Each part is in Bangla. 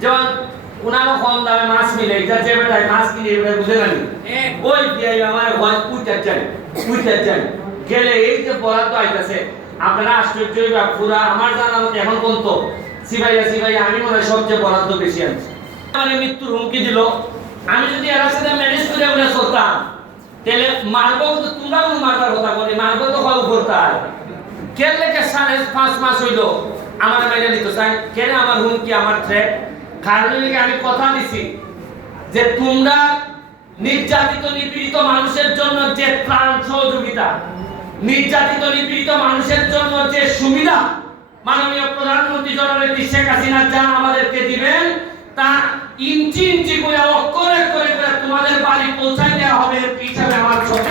যেমন উনারও কম দামে মাছ মিলে এটা যে বেটায় মাছ কিনে এটা বুঝে জানি ওই দিয়ে আমার ভয় উইটার চাই গেলে এই যে বরাদ্দ আইতাছে আপনারা আশ্চর্য হইবা পুরা আমার জানা মতে এখন পর্যন্ত সিবাইয়া আমি মনে হয় সবচেয়ে বরাদ্দ বেশি আছে আমার মৃত্যুর হুমকি দিল আমি যদি এর সাথে ম্যানেজ করে বলে চলতাম তাহলে মারবো তো তোমরা কোনো মারবার কথা বলি মারবো তো খাও করতে কেলে কে 5.5 মাস হইল আমার মেরে নিতে চাই কেন আমার হুমকি আমার থ্রেট কারণ আমি কথা দিছি যে তোমরা নির্যাতিত নিপীড়িত মানুষের জন্য যে ত্রাণ সহযোগিতা নির্যাতিত নিপীড়িত মানুষের জন্য যে সুবিধা মাননীয় প্রধানমন্ত্রী জননেত্রী শেখ হাসিনা যা আমাদেরকে দিবেন তা ইঞ্চি করে অক্ষরে করে তোমাদের বাড়ি পৌঁছাই দেওয়া হবে হিসাবে আমার সঙ্গে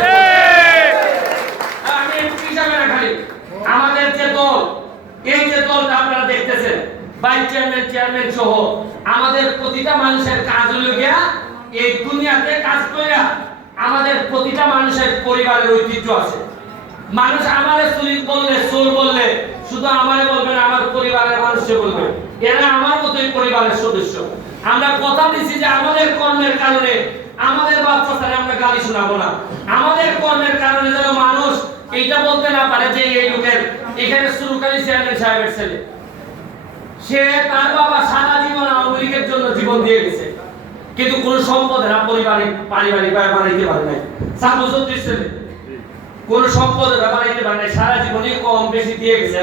আমি হিসাবে না খালি আমাদের যে দল এই যে দলটা আপনারা দেখতেছেন ভাইস চেয়ারম্যান সহ আমাদের প্রতিটা মানুষের কাজ হলো গিয়া এই দুনিয়াতে কাজ কইরা আমাদের প্রতিটা মানুষের পরিবারের ঐতিহ্য আছে মানুষ আমারে চোর বললে শুধু আমারে বলবে না আমার পরিবারের মানুষকে বলবে এরা আমার মতোই পরিবারের সদস্য আমরা কথা দিছি যে আমাদের কর্মের কারণে আমাদের বাচ্চাদের আমরা গালি শোনাবো না আমাদের কর্মের কারণে যেন মানুষ এইটা বলতে না পারে যে এই লোকের এখানে সুরকারি চেয়ারম্যান সাহেবের ছেলে সে তার বাবা সারা জীবন আওয়ামী লীগের জন্য জীবন দিয়ে গেছে কিন্তু কোন সম্পদ না পারিবারিক বানাইতে পারে নাই সাপোজের ছেলে কোন সম্পদের বানাইতে পারে নাই সারা জীবনই কম বেশি দিয়ে গেছে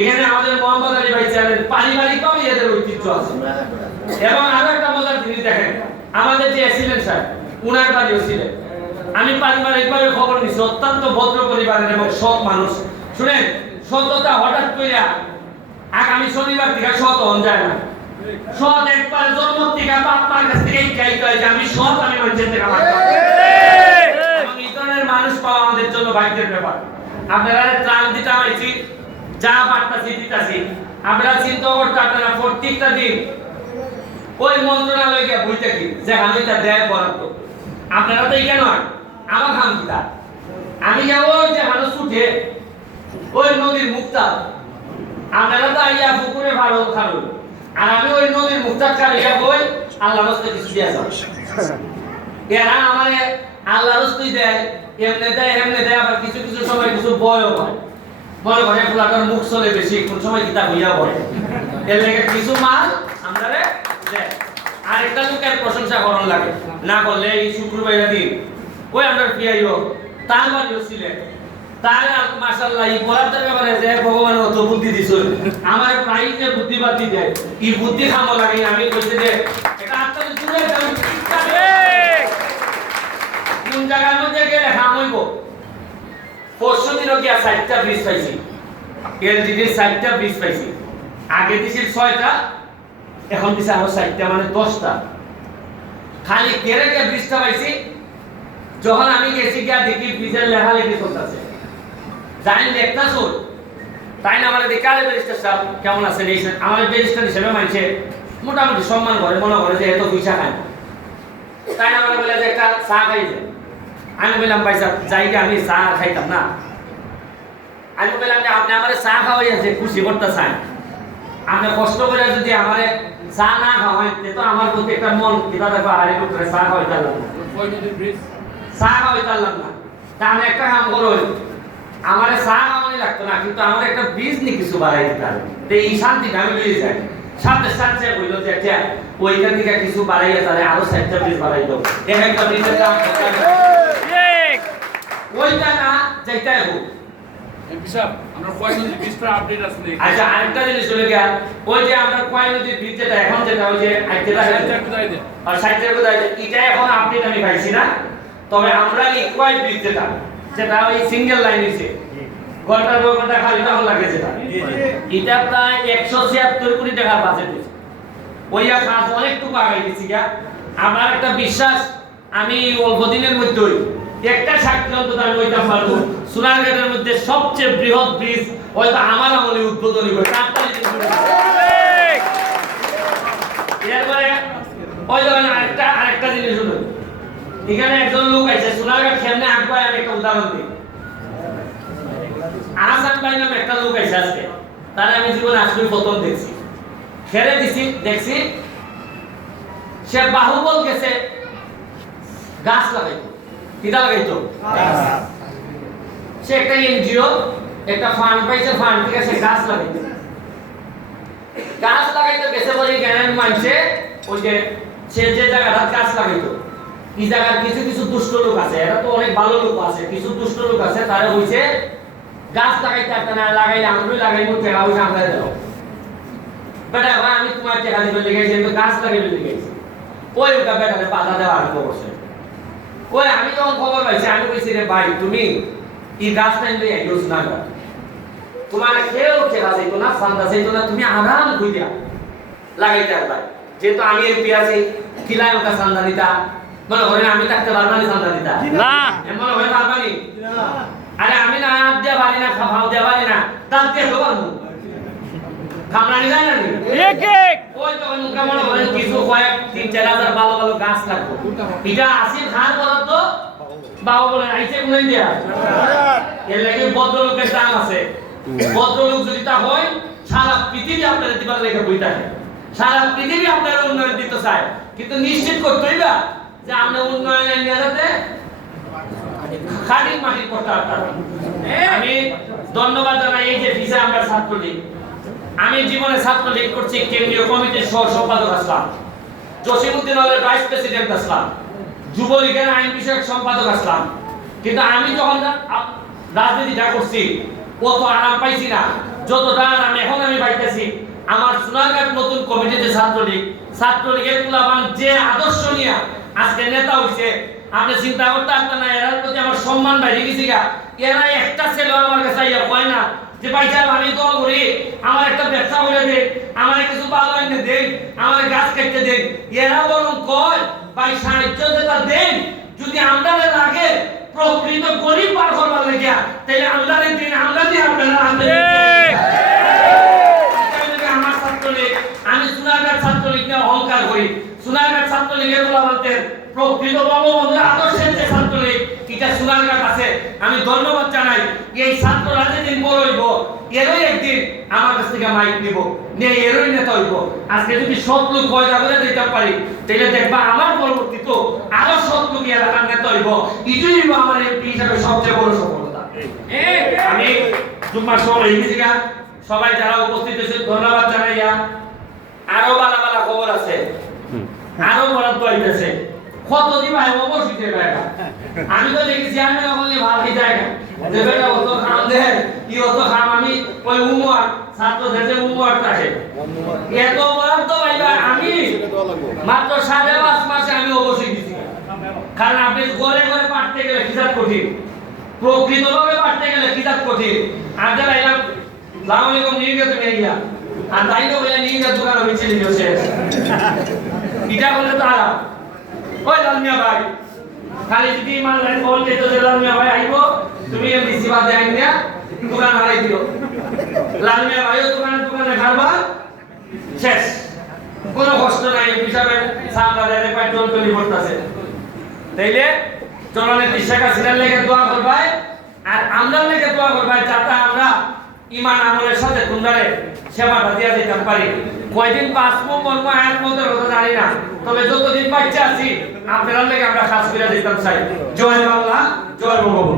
এখানে আমাদের মোহাম্মদ আলী ভাই চ্যানেল পারিবারিক ভাবে এদের ঐতিহ্য আছে এবং আরো একটা মজার জিনিস দেখেন আমাদের যে ছিলেন স্যার উনার বাড়িও ছিলেন আমি পারিবারিকভাবে খবর নিছি অত্যন্ত ভদ্র পরিবারের এবং সৎ মানুষ শুনেন সততা হঠাৎ কইরা আগামী শনিবার থেকে সৎ হন যায় না সৎ একবার জন্ম থেকে বাপ মার কাছ থেকে গাইতে হয় যে আমি সৎ আমি মানুষের থেকে আমার এবং এই ধরনের মানুষ পাওয়া আমাদের জন্য ভাগ্যের ব্যাপার আপনারা ত্রাণ দিতে হয়েছি যা বার্তাছি দিতাছি আমরা চিন্তা করতে আপনারা প্রত্যেকটা দিন ওই মন্ত্রণালয়কে বইতে কি যে হামিটা দেয় বরাদ্দ আপনারা তো এখানে নয় আমার হামকিটা আমি যাবো যে মানুষ উঠে ওই নদীর মুক্তা আপনারা তো আইয়া পুকুরে ভালো খাবেন আর আমি ওই নদীর মুক্তা চালিয়ে বই আল্লাহ রাস্তায় কিছু দিয়ে যাবো এরা আমার আল্লাহ রাস্তায় দেয় এমনি দেয় আবার কিছু কিছু সময় কিছু বয়ও হয় মনে করে ফুলাটার মুখ চলে বেশি কোন সময় কিতা হইয়া পড়ে এর লেগে কিছু মাল আমরা দেয় আর একটা লোকের প্রশংসা করন লাগে না করলে এই শুক্রবার দিন ওই আমরা পিয়াইও তার বাড়িও ছিলেন তার মাশাআল্লাহ এই বরাদ্দের ব্যাপারে যে ভগবান অত বুদ্ধি দিছ আমার প্রায় যে বুদ্ধিবাদী দেয় এই বুদ্ধি খামো লাগে আমি কইতে যে এটা আত্মাকে জুড়ে দাও কোন জায়গার মধ্যে গেলে খামইব পরশু দিনও গিয়া 60টা ব্রিজ পাইছি এলজিডির 60টা ব্রিজ পাইছি আগে দিছিল 6টা এখন দিছে আরো 60টা মানে 10টা খালি কেরেকে ব্রিজটা পাইছি যখন আমি গেছি গিয়া দেখি ব্রিজের লেখালেখি চলতেছে জানি দেখতা শুন তাই না আমার দেখালে ব্যারিস্টার সাহেব কেমন আছে আমার ব্যারিস্টার হিসেবে মানছে মোটামুটি সম্মান করে মনে করে যে এত পয়সা খায় তাই না আমার বলে যে একটা চা খাইছে আমি বললাম ভাই সাহেব যাইকে আমি চা খাইতাম না আমি বললাম যে আপনি আমার চা খাওয়াইছে খুশি করতে চান আপনি কষ্ট করে যদি আমার চা না খাওয়াই তো আমার প্রতি একটা মন কিবা দেখো হারি করে চা খাওয়াইতাম না চা খাওয়াইতাম না তা আমি একটা কাম করো আমার চা খাওয়ানি লাগতো না কিন্তু আমার একটা বিজনেস কিছু বাড়াই দিতে হবে এই শান্তিটা আমি লইয়ে যাই সাথে সাথে বলল যে আচ্ছা ওইখান থেকে কিছু বাড়াইয়া তাহলে আরো 60টা ব্রিজ বাড়াই দাও একটা ব্রিজের দাম ওইটা না যেটাই হোক বিশাপ আমরা কয় নদী ব্রিজটা আপডেট আছে নাকি আচ্ছা আরেকটা জিনিস চলে গেল ওই যে আমরা কয় নদী ব্রিজ যেটা এখন যেটা ওই যে আইতেলা আর সাইডের কোথায় এটা এখন আপডেট আমি পাইছি না তবে আমরা এই কয় ব্রিজ যেটা ওই সিঙ্গেল লাইন আছে ঘন্টার পর ঘন্টা খালি তখন লাগে যেটা এটা প্রায় 176 কোটি টাকা বাজেট হয়েছে ওইয়া কাজ অনেকটুকু আগাই দিছি গা আমার একটা বিশ্বাস আমি অল্প দিনের মধ্যেই একটা সাক্ষী অন্তত আমি ওইটা পারবো সোনারঘাটের মধ্যে সবচেয়ে বৃহৎ ব্রিজ হয়তো আমার আমলে উদ্বোধনী করে এরপরে ওই যখন আরেকটা জিনিস হলো এখানে একজন লোক আছে সোনারঘাট সামনে আঁকবায় আমি একটা উদাহরণ দিই আসান ভাই নামে একটা লোক আছে আজকে তারে আমি জীবনে আজকে প্রথম দেখছি খেলে দিছি দেখছি সে বাহুবল গেছে গাছ লাগাইতো কিটা লাগাইতো সে একটা এনজিও একটা ফান্ড পাইছে ফান্ড থেকে সে গাছ লাগাইতো গেছে বলে জ্ঞানের মানুষে ওই যে সে যে জায়গাটা গাছ লাগাইতো এই জায়গার কিছু কিছু দুষ্ট লোক আছে এরা তো অনেক ভালো লোক আছে কিছু দুষ্ট লোক আছে তারা হইছে গাছ লাগাইতে একটা না লাগাইলে আমি লাগাইবো টেকা হইছে আমরা দাও বেটা ভাই আমি তোমার টেকা দিতে লেগেছি তো গাছ লাগাইতে লেগেছি ওই ওটা বেটারে বাধা দেওয়া আরম্ভ করছে ওই আমি যখন খবর পাইছি আমি কইছি রে ভাই তুমি এই গাছ টাইমে আইলোস না তোমার কেউ টেকা দিত না ফান্দা দিত না তুমি আরাম কইরা লাগাইতে পারবা যেহেতু আমি এমপি আছি কিলাই ওটা সান্দা দিতা মনে হয় আমি থাকতে পারবা না সান্দা দিতা না মনে হয় পারবা নি না আরে আমি না হাত দিয়ে পারি না খাওয়াও দিয়ে পারি না দাঁত দিয়ে তো পারবো খামরানি যায় না নি এক এক ওই তো মুখে মনে হয় কিছু কয়েক 3-4 হাজার ভালো ভালো গাছ লাগবে এটা আসিল খান বরাদ্দ বাবা বলে আইছে কোন দিয়া এর লাগি ভদ্রলোকের দাম আছে ভদ্রলোক যদি তা হয় সারা পৃথিবী আপনাদের দিবার লেখা বই থাকে সারা পৃথিবী আপনাদের উন্নয়ন দিতে চায় কিন্তু নিশ্চিত করতে হইবা যে আমরা উন্নয়নের নিয়ে যাতে খাঁটি মাটি করতে পারতাম আমি ধন্যবাদ জানাই এই যে ভিসা আমরা ছাত্রলীগ আমি জীবনে ছাত্রলীগ করছি কেন্দ্রীয় কমিটির সহ সম্পাদক আসলাম জসিমউদ্দিন হলের ভাইস প্রেসিডেন্ট আসলাম যুবলীগের আইন বিষয়ক সম্পাদক আসলাম কিন্তু আমি যখন রাজনীতিটা করছি কত আরাম পাইছি না যতটা আরাম এখন আমি পাইতেছি আমার সোনারঘাট নতুন কমিটিতে ছাত্রলীগের কুলাবান যে আদর্শ নিয়ে আজকে নেতা হইছে আপনি চিন্তা করতে পারতেন না এর প্রতি আমার সম্মান বেড়ে গেছে গা এরা একটা ছেলে আমার কাছে ইয়া কয় না যে ভাই সাহেব আমি দল করি আমার একটা ব্যবসা করে দেন আমার কিছু ভালো এনে দেন আমার গাছ কেটে দেন এরা বরং কয় ভাই সাহায্য যেটা দেন যদি আমরা লাগে প্রকৃত গরিব পার করবার লাগিয়া তাহলে আমরা দিন আমরা দিয়ে আপনারা আমার ছাত্রলীগ আমি সোনারঘাট ছাত্রলীগ নিয়ে অহংকার করি সোনারঘাট ছাত্রলীগের বলতে প্রকৃত বঙ্গবন্ধুর আদর্শের যে ছাত্রলীগ এটা সোনারঘাট আছে আমি ধন্যবাদ জানাই এই ছাত্ররা যেদিন বড় হইব এরই একদিন আমার কাছ থেকে মাইক নিব নিয়ে এরই নেতা হইব আজকে যদি সব লোক পয়সা করে দিতে পারি তাহলে দেখবা আমার পরবর্তী তো আরো সব লোক এলাকার নেতা হইব এটাই হইব আমার এমপি হিসাবে সবচেয়ে বড় সফলতা আমি জুম্মার সময় হয়ে গেছি সবাই যারা উপস্থিত হয়েছে ধন্যবাদ জানাইয়া আরো বালা বালা খবর আছে আরো বরাদ্দ হইতেছে কত দিন ভাই অবশ্যই দেবে আমি তো দেখেছি আমি ওখানে ভাবি জায়গা যে বেটা অত খাম দে কি অত খাম আমি ওই উমর ছাত্রদের যে উমর থাকে এত বরাদ্দ ভাইবা আমি মাত্র 5.5 মাসে আমি অবশ্যই দিছি কারণ আপনি ঘরে ঘরে পাঠতে গেলে হিসাব কঠিন প্রকৃতভাবে পাঠতে গেলে হিসাব কঠিন আর যারা এলাম সালাম আলাইকুম নিয়ে গেছে মেয়ে আর তাই তো বলে নিয়ে গেছে দোকান হয়েছে শেষ এটা বলে তো আরাম ওই লালমিয়া ভাই খালি যদি মান লাইন বল কে তো লালমিয়া ভাই আইবো তুমি এমডিসি বাদে আইন দিয়া দোকান হারাই দিও লালমিয়া ভাইও দোকানে খাবা শেষ কোনো কষ্ট নাই হিসাবে সামলাদের পেট্রোল তৈরি করতেছে তাইলে জননেত্রী শেখ হাসিনার লেগে দোয়া করবাই আর আমরা লেগে দোয়া করবাই যাতে আমরা ইমান আমলের সাথে তোমরারে সেবাটা দিয়া দিতে পারি কয়দিন বাঁচবো মরবো আয়াত মধ্যে কথা জানি না তবে যতদিন বাচ্চা আছি আপনারা লেগে আমরা কাজ করে দিতাম চাই জয় বাংলা জয় বঙ্গবন্ধু।